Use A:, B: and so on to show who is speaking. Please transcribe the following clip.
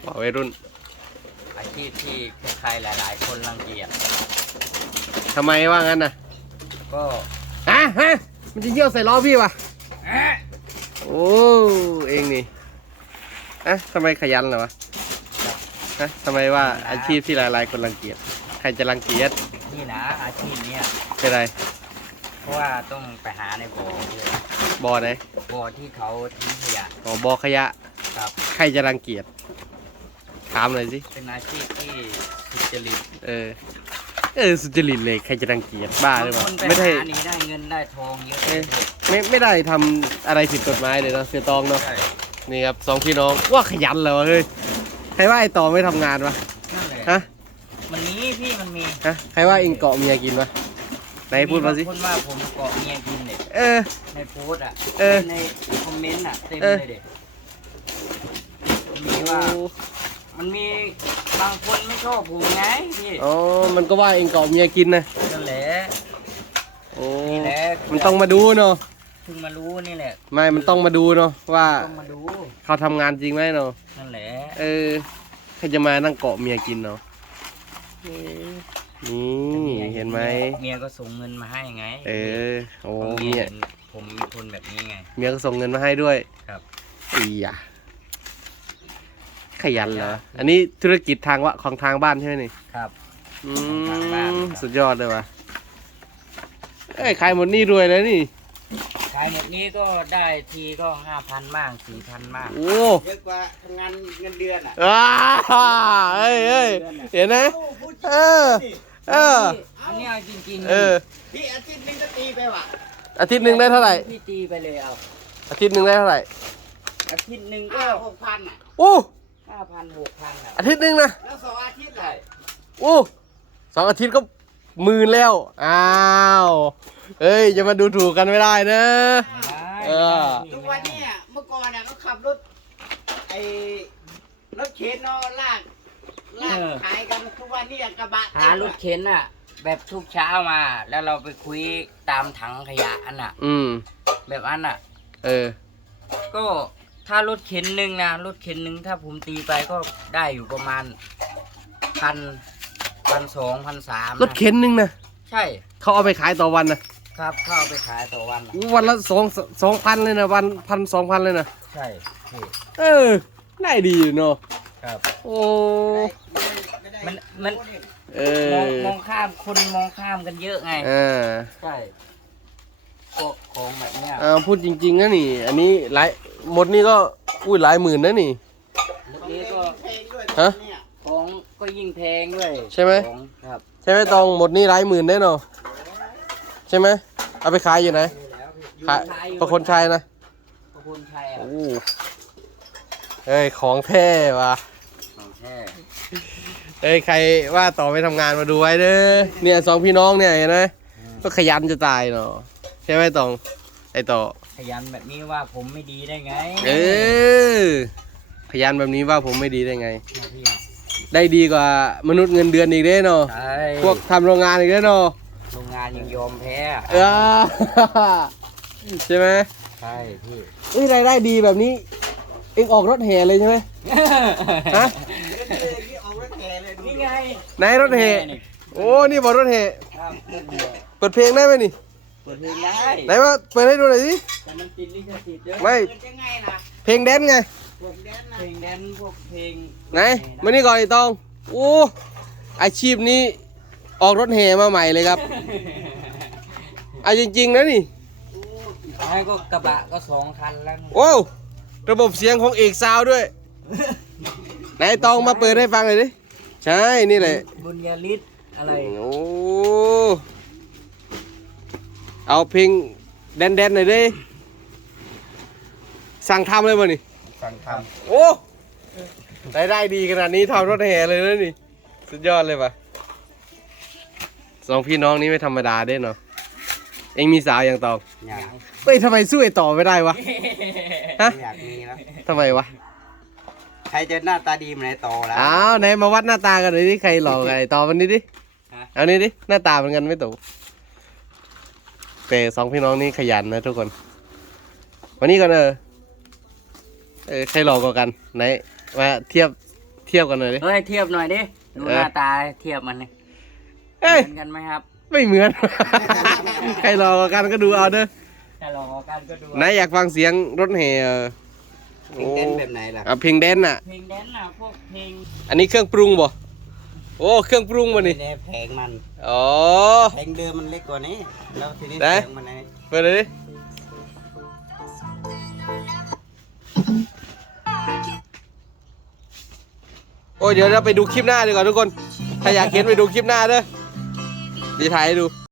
A: วัยรุ่น
B: อาชีพที่ใครหลายๆคนรังเกียจ
A: ทำไมว่างั้นน่ะ
B: ก็
A: ฮะมันจะเยี่ยวใส่ล้อพี่วะโอ้เองนี่ทำไมขยันเหรอวะทำไมว่าอาชีพที่หลายๆคนรังเกียจใครจะรังเกียจ
B: นี่นะอาชีพนี้
A: เป็นไร
B: เพราะว่าต้องไปหาใน
A: บ่อไหน
B: บ่อที่เขาทิ้งขยะ
A: บ่อขยะ
B: ครับ
A: ใครจะรังเกียจถามเลยสิ
B: เป็นอาชีพที่สุจริต
A: สุจริตเลยใครจะรังเกียจบ้าหรือเปล่า
B: ไม่ได้นี่ได้เงินได้ทองเยอะ
A: ไม่ได้ทำอะไรผิดกฎหมายเลยเนาะเสียตองเนาะนี่ครับสองพี่น้องว่าขยันเลยเฮ้ยใครว่าไอ้ต่อไม่ทำงานวะฮะ
B: มันนี้พี่มันมี
A: ใครว่าเองเกาะเมียกินวะไหนพูดมาสิ
B: คนว่าผมเกาะเมียกินเนี่ยในโพสต์ในคอมเมนต์เต็มเลยเด็กมีว่ามันมีบางคนไม่ชอบผมไงพี่
A: มันก็ว่าเองเกาะเมียกินนะ
B: นั่นแหละ
A: นี่แหละมันต้องมาดูเนาะ
B: เพิ่งมารู้นี่แหละ
A: ไม่มันต้องมาดูเนาะว่า
B: ต้องมาดู
A: เขาทำงานจริงไหมเนาะ
B: นั่นแหละ
A: ใครจะมานั่งเกาะเมียกินเนาะนี่เห็นไหม
B: เมียก็ส่งเงินมาให้ไง
A: เมีย
B: ผมมีคนแบบนี้ไง
A: เมียก็ส่งเงินมาให้ด้วย
B: ครับ
A: ขยันเหรออันนี้ธุรกิจของทางบ้านใช่ไหมนี่
B: ครับ
A: สุดยอดเลยว่ะขายหมดนี่รวยเลยนี่
B: ขายหมดนี้ก็ได้ทีก็5,000บ้าง4,000บ้าง
A: โอ้
B: เยอะกว่าทำงานเงินเดือน
A: เห็นไหม
B: อันนี้จริง
C: พี่อาทิตย์นึงก็ตีไปว่ะ
A: อาทิตย์นึงได้เท่าไหร่
B: พี่ตีไปเลย
A: อาทิตย์นึงได้เท่าไหร่
B: อาทิตย์นึงก็
C: 6,000
A: โอ้
B: 5,000 6,000
A: อาทิตย์นึงนะ
C: แล้ว2 อาทิตย์เลย
A: 2 อาทิตย์ก็10,000แล้วจะมาดูถูกกันไม่ได้นะ
C: ทุกวันนี้เมื่อก่อนก็ขับรถรถเข็นเนาะลากขายกันทุกวันนี้กระบะ
B: หารถเข็นแบบทุกเช้ามาแล้วเราไปคุยตามถังขยะแบบอันก็ถ้ารถเข็นหนึ่งนะรถเข็นหนึ่งถ้าผมตีไปก็ได้อยู่ประมาณ1,200 1,300
A: รถเข็นหนึ่งนะ
B: ใช่
A: เขาเอาไปขายต่อวันนะครับ
B: เขาเอาไปขายต่อวัน
A: วันละ2,000เลยนะวัน1,000-2,000เลยนะ
B: ใช่
A: ได้ดีเนาะ
B: ครับ
A: โอ้
B: มันมองข้ามคนมองข้ามกันเยอะไงใช่ของแบบเนี้ย
A: พูดจริงๆนะนี่อันนี้หมดนี่ก็หลายหมื่นนะนี่
B: หมดนี้ก็ของก็ยิ่งแพงด้วย
A: ใช่ไหม
B: ครับ
A: ใช่ไหมตองหมดนี่หลายหมื่นได้เนาะใช่ไหมเอาไปขายอยู่ไหนขายประคนชัยนะ
B: ประคนชัย
A: ของแท้ว่ะ
B: ของแท้
A: ใครว่าต่อไปทำงานมาดูไว้เด้อเนี่ยสองพี่น้องเนี่ยเห็นไหมก็ขยันจะตายเนาะใช่ไหมตองไอต่อ
B: ขยันแบบนี้ว่าผมไม่ดีได้ไง
A: ขยันแบบนี้ว่าผมไม่ดีได้ไงได้ดีกว่ามนุษย์เงินเดือนอีกได้เนาะพวกทำโรงงานอีกได้เนาะ
B: โรงงานยังยอมแพ้
A: ใช่ไหม
B: ใช่พี่
A: รายได้ดีแบบนี้เอ็งออกรถแห่เลยใช่ไหมฮะ
B: นี่ไง
A: ไหนรถแห่โอ้นี่บอกรถแห่เปิดเพลงได้ไหมนี่
B: เปิดเพลงได้
A: ไหนมาเปิดให้ดูหน่อยสิ
B: แต่มันติดลิขสิทธิ์เยอะ
A: ไม่เพลงแดนไง
B: เพลงแดนพวกเพลง
A: ไหนมานี่ก่อนไอ้ตองอาชีพนี้ออกรถแห่มาใหม่เลยครับจริงๆนะนี่
B: ก็กระบะก็2 คันแล้ว
A: ระบบเสียงของเอกซาวด้วยไหนตองมาเปิดให้ฟังหน่อยดิใช่นี่แหละ
B: บุญญาฤทธิ์อะไร
A: เอาเพลงแดนหน่อยดิสั่งทำเลยมั้ยนี่
B: สั่งทำ
A: ได้ดีขนาดนี้ทำรถแห่เลยนะนี่สุดยอดเลยป่ะสองพี่น้องนี้ไม่ธรรมดาเด้เนาะเอ็งมีสาวอย่างตองทำไมสู้ไอ้ต่อไม่ได้วะ
C: อยากมีแล้ว
A: ทำไมวะ
C: ใครจะหน้าตาดีเหมือนไอ้ต่อแล้ว
A: ไหนมาวัดหน้าตากันเลยดิใครหล่อไอ้ต่อวันนี้ดิเอานี่ดิหน้าตาเหมือนกันไม่ตู่แต่สองพี่น้องนี้ขยันนะทุกคนวันนี้ก่อนใครหล่อกว่ากันไหนมาเทียบทียบกันหน่อยดิ
B: เฮ้ยเทียบหน่อยดิดูหน้าตาเทียบมันนี่
A: เอ้ย
B: เหมือนกันไหมครับ
A: ไม่เหมือน ใครรอกันก็ดูเอาเด้อ
B: ถ้าลองเอากันก็ดู
A: ไหนอยากฟังเสียงรถแห่โอ้
C: เต้นแบบไหนล่ะ
A: เพลงแดนน่ะ
B: เพลงแดนซ์น่ะพวกเพลง
A: อันนี้เครื่องปรุงบ่โอ้เครื่องปรุงวะนี่
C: เนี่ยแผงมัน
A: อ๋อ
C: แผงเดิมมันเล็กกว่านี้แล้วทีนี้
A: ไหน
C: แผงมันนี่
A: เปิดเลยดิโอ้ยเดี๋ยวเราไปดูคลิปหน้าดีกว่าทุกคน ถ้าอยากเห็นไปดูคลิปหน้าเด้อดีถ่ายให้ดู